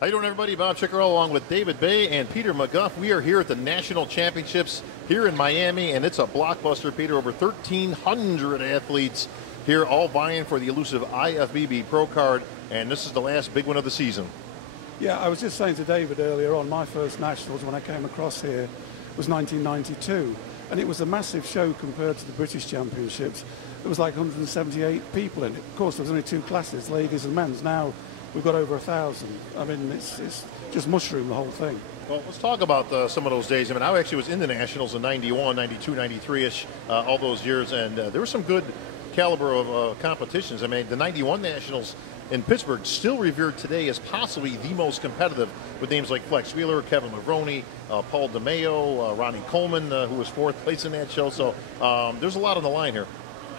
How you doing, everybody? Bob Cicherillo along with David Baye and Peter McGough. We are here at the National Championships here in Miami, and it's a blockbuster, Peter. Over 1,300 athletes here, all vying for the elusive IFBB Pro Card, and this is the last big one of the season. Yeah, I was just saying to David earlier on, my first Nationals when I came across here was 1992, and it was a massive show compared to the British Championships. There was like 178 people in it. Of course, there was only two classes, ladies and men's. Now we've got over 1,000. I mean, it's just mushroom, the whole thing. Well, let's talk about some of those days. I mean, I actually was in the Nationals in 91, 92, 93-ish, all those years, and there was some good caliber of competitions. I mean, the 91 Nationals in Pittsburgh still revered today as possibly the most competitive, with names like Flex Wheeler, Kevin Maroney, Paul DeMeo, Ronnie Coleman, who was fourth place in that show. So there's a lot on the line here.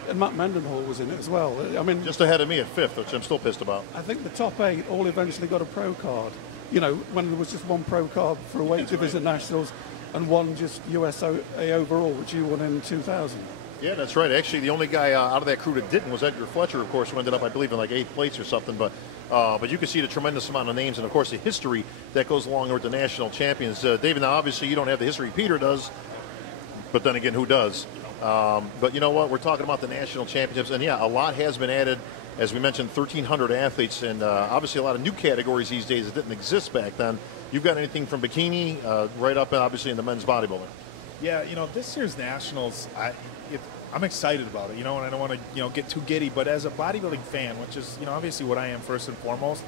And Matt Mendenhall was in it as well. I mean, just ahead of me at fifth, which I'm still pissed about. I think the top 8 all eventually got a pro card. You know, when there was just one pro card for a weight division Nationals and one just USA overall, which you won in 2000. Yeah, that's right. Actually, the only guy out of that crew that didn't was Edgar Fletcher, of course, who ended up, I believe, in like 8th place or something. But you can see the tremendous amount of names and, of course, the history that goes along with the national champions. David, now, obviously, you don't have the history Peter does, but then again, who does? But you know what? We're talking about the national championships, and yeah, a lot has been added. As we mentioned, 1,300 athletes, and obviously a lot of new categories these days that didn't exist back then. You've got anything from bikini right up, obviously, in the men's bodybuilding. Yeah, you know, this year's nationals, I'm excited about it, you know, and I don't want to, you know, get too giddy, but as a bodybuilding fan, which is, you know, obviously what I am first and foremost,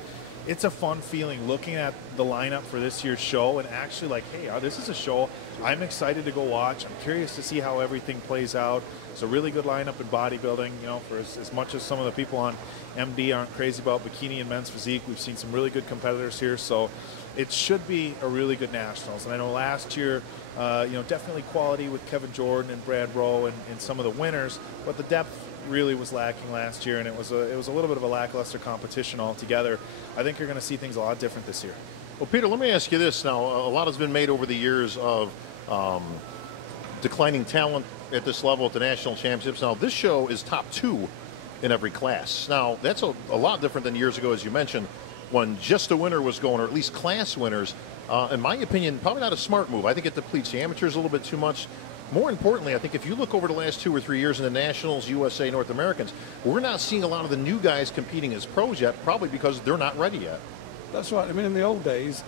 it's a fun feeling looking at the lineup for this year's show and actually like, hey, this is a show I'm excited to go watch. I'm curious to see how everything plays out. It's a really good lineup in bodybuilding, you know, for as much as some of the people on MD aren't crazy about bikini and men's physique. We've seen some really good competitors here, so it should be a really good nationals. And I know last year, you know, definitely quality with Kevin Jordan and Brad Rowe and some of the winners, but the depth really was lacking last year, and it was a little bit of a lackluster competition altogether. I think you're going to see things a lot different this year. Well, Peter, let me ask you this. Now, a lot has been made over the years of declining talent at this level at the national championships. Now, this show is top 2 in every class. Now, that's a lot different than years ago, as you mentioned, when just a winner was going, or at least class winners. In my opinion, probably not a smart move. I think it depletes the amateurs a little bit too much. More importantly, I think if you look over the last 2 or 3 years in the Nationals, USA, North Americans, we're not seeing a lot of the new guys competing as pros yet, probably because they're not ready yet. That's right. I mean, in the old days,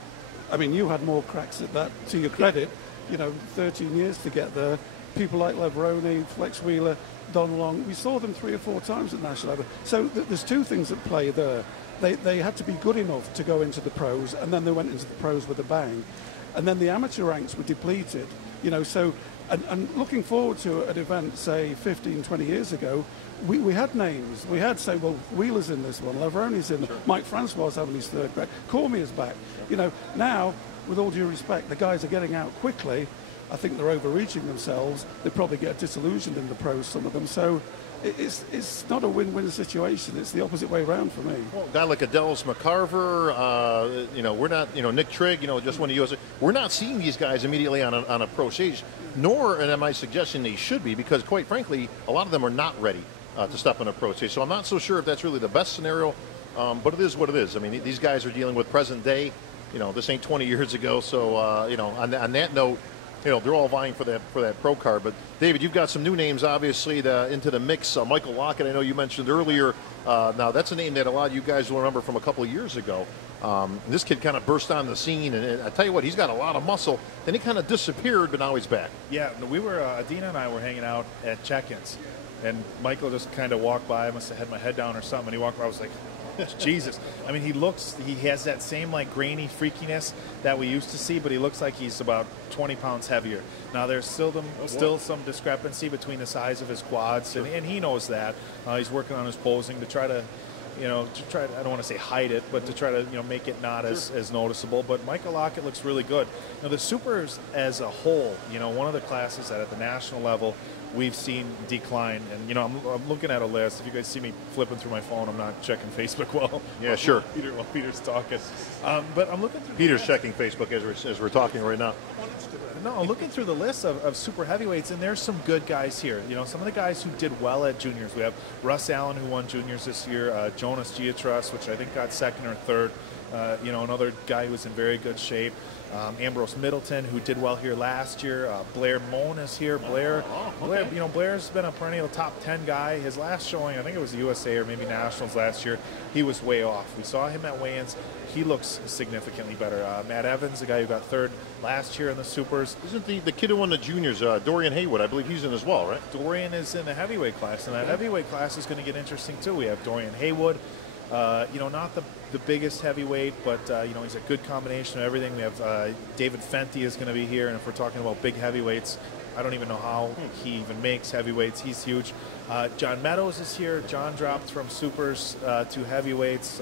I mean, you had more cracks at that, to your credit. You know, 13 years to get there. People like Leveroni, Flex Wheeler, Don Long, we saw them 3 or 4 times at national level. So there's 2 things at play there. They had to be good enough to go into the pros, and then they went into the pros with a bang. And then the amateur ranks were depleted, you know, so, and looking forward to an event, say, 15, 20 years ago, we had names. We had, say, well, Wheeler's in this one, Leveroni's in, sure. Mike Francois having his 3rd crack, Cormier's back. You know, now, with all due respect, the guys are getting out quickly. I think they're overreaching themselves. They probably get disillusioned in the pros, some of them. So it's not a win-win situation. It's the opposite way around for me. Well, a guy like Adelis McCarver, you know, we're not, you know, Nick Trigg, you know, just won the USA. We're not seeing these guys immediately on a pro stage, nor, and my suggestion, they should be, because quite frankly, a lot of them are not ready to step on a pro stage. So I'm not so sure if that's really the best scenario, but it is what it is. I mean, these guys are dealing with present day. You know, this ain't 20 years ago. So, you know, on that note, you know, they're all vying for that pro card. But David, you've got some new names obviously into the mix. Michael Lockett, I know you mentioned earlier. Now that's a name that a lot of you guys will remember from a couple of years ago. This kid kind of burst on the scene, and I tell you what, he's got a lot of muscle. Then he kind of disappeared, but now he's back. Yeah, we were Adina and I were hanging out at check-ins, and Michael just kind of walked by. I must have had my head down or something, and he walked by. I was like, Jesus. I mean, he has that same like grainy freakiness that we used to see, but he looks like he's about 20 pounds heavier. Now there's still some discrepancy between the size of his quads, and he knows that. He's working on his posing to try to, you know, I don't want to say hide it, but to try to, you know, make it not as noticeable. But Michael Lockett looks really good. Now the supers as a whole, you know, one of the classes that at the national level we've seen decline. And, you know, I'm looking at a list. If you guys see me flipping through my phone, I'm not checking Facebook well. Yeah, sure. While Peter's talking. But I'm looking through. Peter's checking Facebook as we're talking right now. No, I'm looking through the list of super heavyweights, and there's some good guys here. You know, some of the guys who did well at juniors. We have Russ Allen, who won juniors this year. Jonas Giatras, which I think got second or third. you know, another guy who's in very good shape. Ambrose Middleton, who did well here last year. Blair Moan is here. Blair, you know, Blair's been a perennial top 10 guy. His last showing, I think it was the USA or maybe Nationals last year, he was way off. We saw him at weigh-ins. He looks significantly better. Matt Evans, the guy who got third last year in the Supers. Isn't the kid who won the juniors, Dorian Haywood, I believe he's in as well, right? Dorian is in the heavyweight class, and that heavyweight class is going to get interesting too. We have Dorian Haywood, you know, not the biggest heavyweight, but you know, he's a good combination of everything. We have David Fenty is going to be here, and if we're talking about big heavyweights, I don't even know how he even makes heavyweights. He's huge. John Meadows is here. John dropped from supers to heavyweights.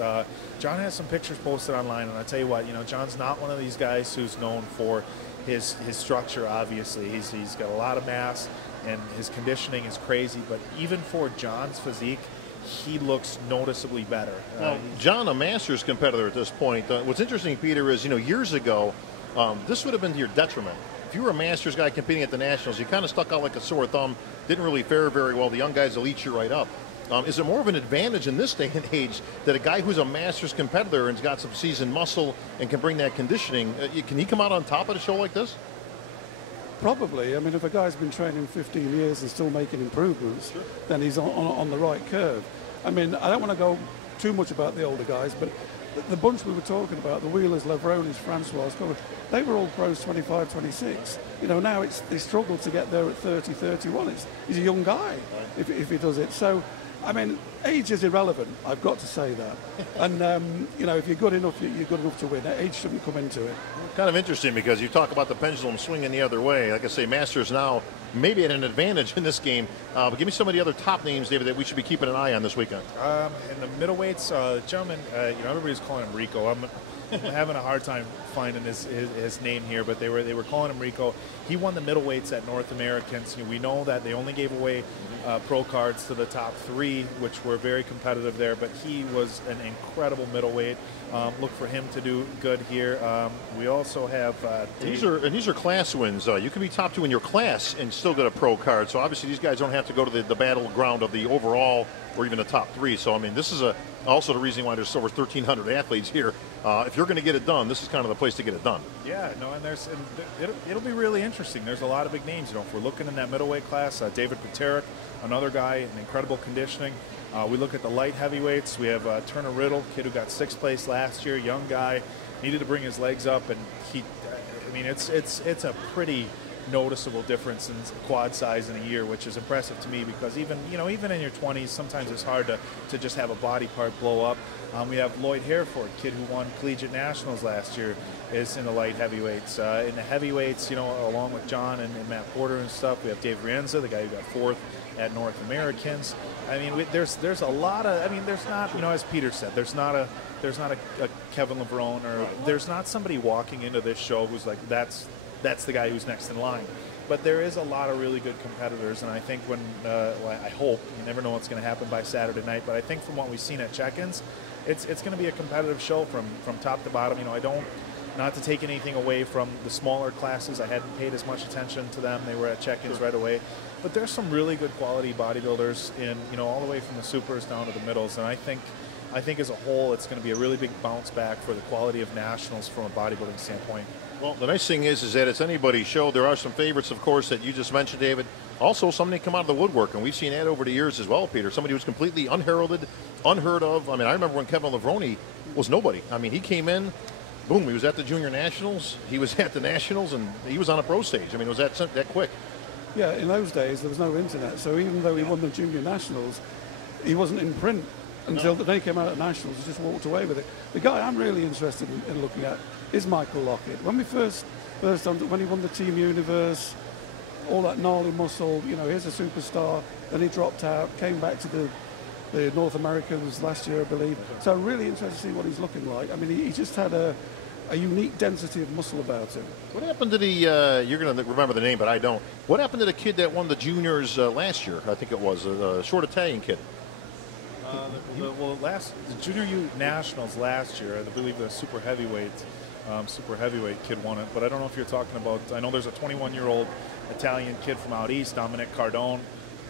John has some pictures posted online, and I tell you what, you know, John's not one of these guys who's known for his structure. Obviously, he's got a lot of mass, and his conditioning is crazy. But even for John's physique, he looks noticeably better. John, a Masters competitor at this point. What's interesting, Peter, is, you know, years ago, this would have been to your detriment. If you were a Masters guy competing at the Nationals, you kind of stuck out like a sore thumb, didn't really fare very well. The young guys will eat you right up. Is it more of an advantage in this day and age that a guy who's a Masters competitor and's got some seasoned muscle and can bring that conditioning, can he come out on top at a show like this? Probably. I mean, if a guy's been training 15 years and still making improvements, then he's on the right curve. I mean, I don't want to go too much about the older guys, but the bunch we were talking about, the Wheelers, Levronis, Francois, they were all pros 25, 26. You know, now they struggle to get there at 30, 31. He's a young guy if he does it. So, I mean, age is irrelevant. I've got to say that. And, you know, if you're good enough, you're good enough to win. Age shouldn't come into it. Kind of interesting because you talk about the pendulum swinging the other way. Like I say, Masters now maybe at an advantage in this game. But give me some of the other top names, David, that we should be keeping an eye on this weekend. In the middleweights, gentleman, you know, everybody's calling him Rico. I'm having a hard time finding his name here, but they were calling him Rico. He won the middleweights at North Americans. You know, we know that they only gave away pro cards to the top three, which were very competitive there, but he was an incredible middleweight. Look for him to do good here. We also have these are class wins. You can be top two in your class and still get a pro card. So obviously these guys don't have to go to the battleground of the overall or even the top three. So I mean, this is also the reason why there's over 1,300 athletes here. If you're going to get it done, this is kind of the place to get it done. Yeah, no, and it'll be really interesting. There's a lot of big names. You know, if we're looking in that middleweight class, David Paterick, another guy in incredible conditioning. We look at the light heavyweights. We have Turner Riddle, kid who got 6th place last year, young guy, needed to bring his legs up, and I mean, it's a pretty noticeable difference in quad size in a year, which is impressive to me because even in your 20s, sometimes it's hard to just have a body part blow up. We have Lloyd Hereford, kid who won collegiate nationals last year, is in the light heavyweights. In the heavyweights, you know, along with John and Matt Porter and stuff, we have Dave Rienza, the guy who got 4th at North Americans. I mean, there's a lot of. I mean, there's not, you know, as Peter said, there's not a Kevin Levrone, or there's not somebody walking into this show who's like that's the guy who's next in line. But there is a lot of really good competitors, and I think I hope, you never know what's going to happen by Saturday night, but I think from what we've seen at check-ins, it's going to be a competitive show from top to bottom. You know, not to take anything away from the smaller classes. I hadn't paid as much attention to them. They were at check-ins right away. But there's some really good quality bodybuilders in, you know, all the way from the supers down to the middles, and I think as a whole, it's going to be a really big bounce back for the quality of nationals from a bodybuilding standpoint. Well, the nice thing is that it's anybody's show. There are some favorites, of course, that you just mentioned, David. Also, somebody come out of the woodwork, and we've seen that over the years as well, Peter. Somebody who's completely unheralded, unheard of. I mean, I remember when Kevin Levrone was nobody. I mean, he came in, boom, he was at the Junior Nationals, he was at the Nationals, and he was on a pro stage. I mean, it was that quick. Yeah, in those days, there was no internet, so even though he won the Junior Nationals, he wasn't in print until the day he came out at Nationals. He just walked away with it. The guy I'm really interested in looking at is Michael Lockett. When we first when he won the Team Universe, all that gnarly muscle, you know, here's a superstar, then he dropped out, came back to the North Americans last year, I believe. So I'm really interested to see what he's looking like. I mean, he just had a unique density of muscle about him. What happened to the, you're going to remember the name, but I don't. What happened to the kid that won the juniors last year? I think it was a short Italian kid. The Junior U Nationals last year, I believe the super heavyweight kid won it. But I don't know if you're talking about, I know there's a 21-year-old Italian kid from out east, Dominic Cardone.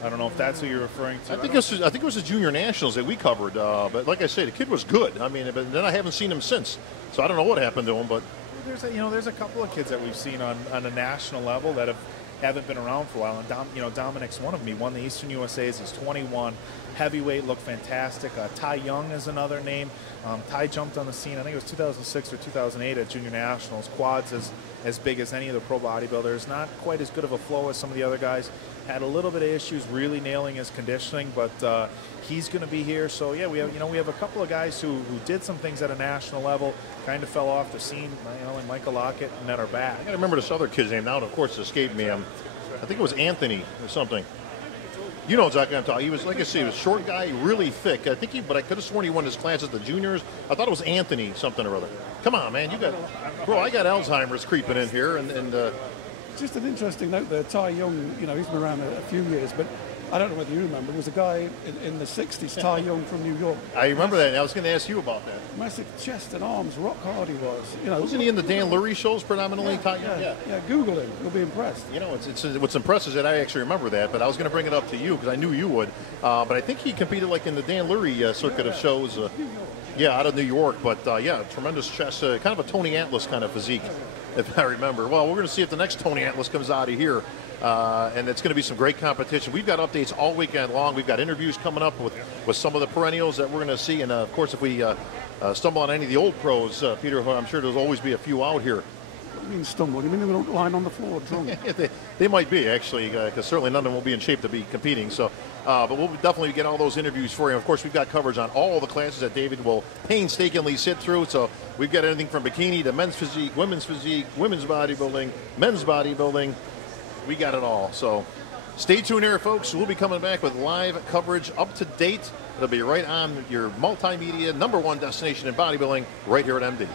I don't know if that's what you're referring to. I think it was the junior nationals that we covered. But like I say, the kid was good. I mean, but then I haven't seen him since, so I don't know what happened to him. But there's a couple of kids that we've seen on a national level that haven't been around for a while. And Dominic's one of them. He won the Eastern USA's. He's 21. Heavyweight, looked fantastic. Ty Young is another name. Ty jumped on the scene, I think it was 2006 or 2008 at Junior Nationals. Quads as big as any of the pro bodybuilders. Not quite as good of a flow as some of the other guys. Had a little bit of issues really nailing his conditioning, but he's going to be here. So yeah, we have a couple of guys who did some things at a national level, kind of fell off the scene. Like Michael Lockett and that are back. I got to remember this other kid's name now. And of course, it escaped me. I think it was Anthony or something. You know exactly what I'm talking. He was, like I say, he was a short guy, really thick. But I could have sworn he won his class at the juniors. I thought it was Anthony something or other. Come on, man, I got Alzheimer's creeping in here, and just an interesting note there. Ty Young, he's been around a few years, but I don't know whether you remember. There was a guy in the '60s, Ty Young from New York. I remember that. And I was going to ask you about that. Massive chest and arms, rock hard he was. Wasn't he in the Dan Lurie shows predominantly? Ty Young? Yeah. Google him. You'll be impressed. It's what's impressive is that I actually remember that, but I was going to bring it up to you because I knew you would. But I think he competed like in the Dan Lurie circuit of shows. Out of New York. But tremendous chest, kind of a Tony Atlas kind of physique, if I remember. Well, we're going to see if the next Tony Atlas comes out of here. And it's going to be some great competition. We've got updates all weekend long. We've got interviews coming up with some of the perennials that we're going to see. And, of course, if we stumble on any of the old pros, Peter, I'm sure there'll always be a few out here. What do you mean stumble? You mean they're lying on the floor drunk? they might be, actually, because certainly none of them will be in shape to be competing. So, but we'll definitely get all those interviews for you. Of course, we've got coverage on all the classes that David will painstakingly sit through. So we've got anything from bikini to men's physique, women's bodybuilding, men's bodybuilding. We got it all. So stay tuned here, folks. We'll be coming back with live coverage up to date. It'll be right on your multimedia #1 destination in bodybuilding right here at MD.